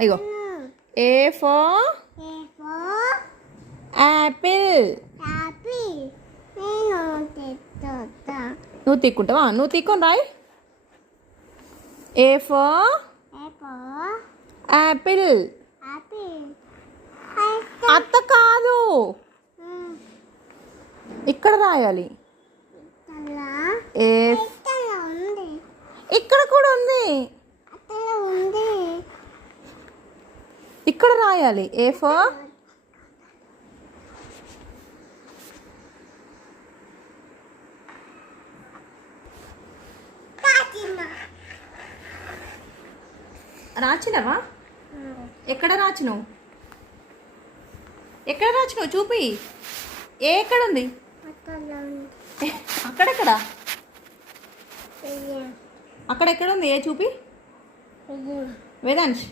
అయ్యో ఏ for Apple. నువ్వు తీక్కుంటావా? నువ్వు తీక్కొని రాయ్. A for apple. అత్త కాదు, ఇక్కడ రాయాలి. ఏ ఇక్కడ కూడా ఉంది, ఇక్కడ రాయాలి. ఏ ఫర్ రాచినవా? ఎక్కడ రాచినవు? ఎక్కడ రాచినవు చూపి. ఏ ఎక్కడ ఉంది? అక్కడెక్కడ? అక్కడెక్కడ ఉంది? ఏ చూపి. వేదాంశ్